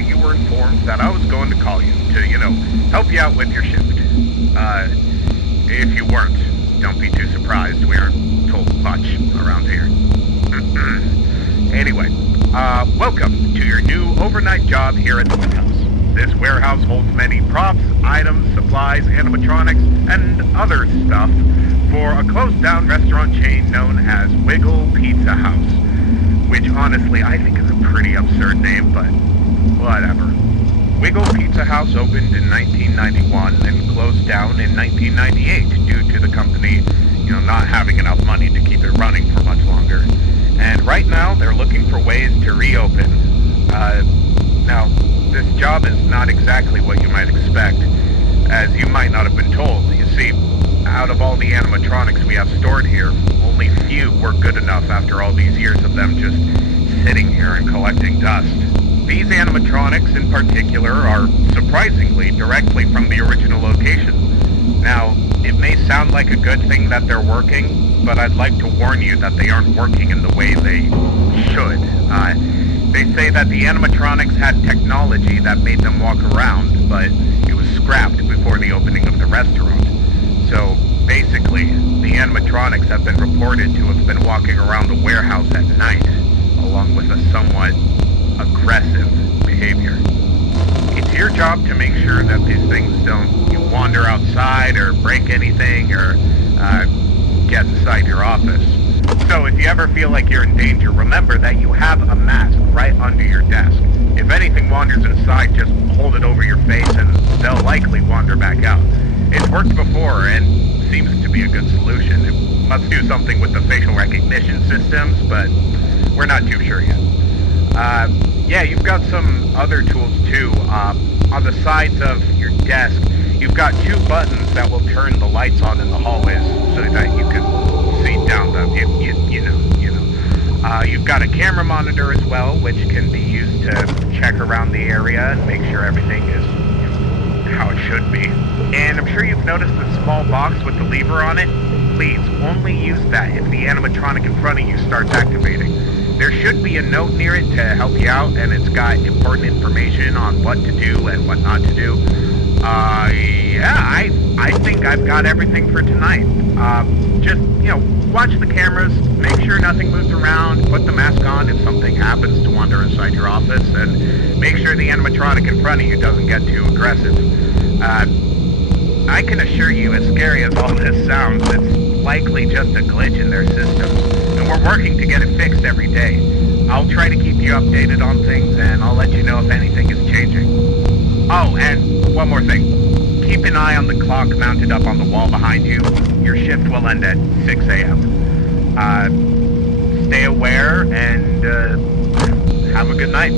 that you were informed that I was going to call you to, help you out with your shift. If you weren't, don't be too surprised. We aren't told much around here. Anyway, welcome to your new overnight job here at the warehouse. This warehouse holds many props, items, supplies, animatronics, and other stuff for a closed-down restaurant chain known as Wiggle Pizza House, which honestly I think is a pretty absurd name, but whatever. Wiggle Pizza House opened in 1991 and closed down in 1998 due to the company, not having enough money to keep it running for much longer. And right now, they're looking for ways to reopen. Now, this job is not exactly what you might expect, as you might not have been told. You see, out of all the animatronics we have stored here, only few work good enough after all these years of them just sitting here and collecting dust. These animatronics in particular are surprisingly directly from the original location. Now, it may sound like a good thing that they're working, but I'd like to warn you that they aren't working in the way they should. They say that the animatronics had technology that made them walk around, but it was scrapped before the opening of the restaurant. So, basically, the animatronics have been reported to have been walking around the warehouse at night, along with a somewhat aggressive behavior. It's your job to make sure that these things don't wander outside or break anything or get inside your office. So if you ever feel like you're in danger, remember that you have a mask right under your desk. If anything wanders inside, just hold it over your face and they'll likely wander back out. It's worked before and seems to be a good solution. It must do something with the facial recognition systems, but we're not too sure yet. Yeah, you've got some other tools too. On the sides of your desk, you've got two buttons that will turn the lights on in the hallways so that you can see down them. You've got a camera monitor as well, which can be used to check around the area and make sure everything is how it should be. And I'm sure you've noticed the small box with the lever on it. Please, only use that if the animatronic in front of you starts activating. There should be a note near it to help you out, and it's got important information on what to do and what not to do. I think I've got everything for tonight. Just, watch the cameras, make sure nothing moves around, put the mask on if something happens to wander inside your office, and make sure the animatronic in front of you doesn't get too aggressive. I can assure you, as scary as all this sounds, it's likely just a glitch in their systems, and we're working to get it fixed every day. I'll try to keep you updated on things, and I'll let you know if anything is changing. Oh, and one more thing. Keep an eye on the clock mounted up on the wall behind you. Your shift will end at 6 a.m. Stay aware, and have a good night.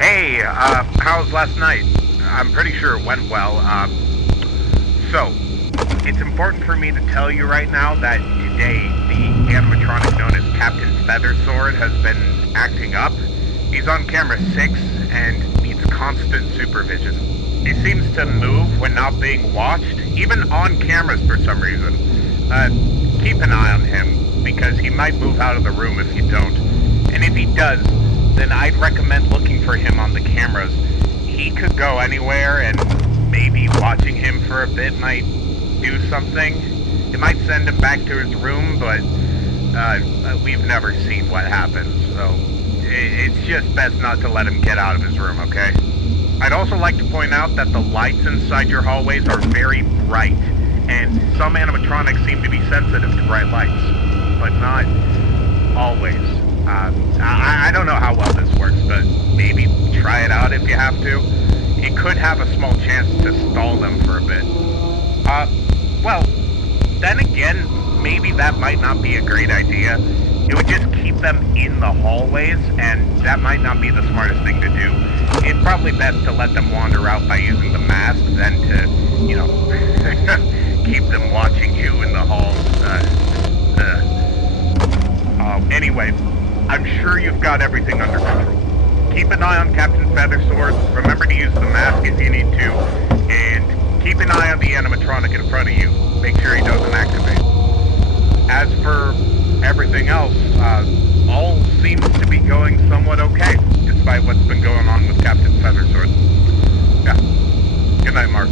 Hey, how's last night? I'm pretty sure it went well. So, it's important for me to tell you right now that today the animatronic known as Captain Feathersword has been acting up. He's on camera 6 and needs constant supervision. He seems to move when not being watched, even on cameras for some reason. Keep an eye on him, because he might move out of the room if you don't. And if he does, then I'd recommend looking for him on the cameras. He could go anywhere, and maybe watching him for a bit might do something. It might send him back to his room, but we've never seen what happens, so it's just best not to let him get out of his room, okay? I'd also like to point out that the lights inside your hallways are very bright, and some animatronics seem to be sensitive to bright lights, but not always. I don't know how well this works, but maybe try it out if you have to. It could have a small chance to stall them for a bit. Well, then again, maybe that might not be a great idea. It would just keep them in the hallways, and that might not be the smartest thing to do. It's probably best to let them wander out by using the mask than to, keep them watching you in the halls. Anyway, I'm sure you've got everything under control. Keep an eye on Captain Feathersword, remember to use the mask if you need to, and keep an eye on the animatronic in front of you. Make sure he doesn't activate. As for everything else, all seems to be going somewhat okay, despite what's been going on with Captain Feathersword. Yeah. Good night, Mark.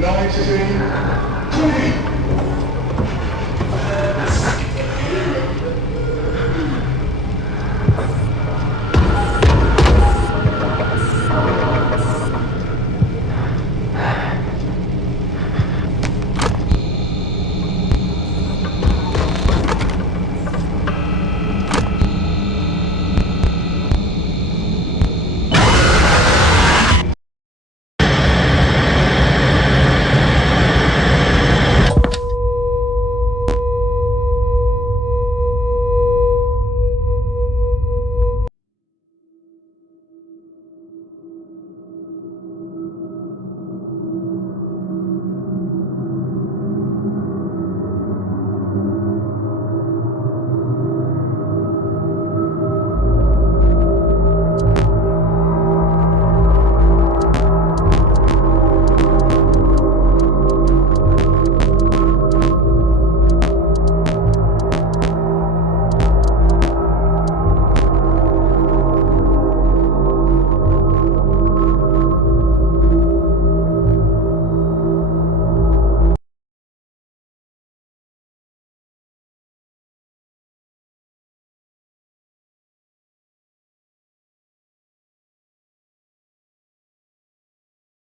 19, 20.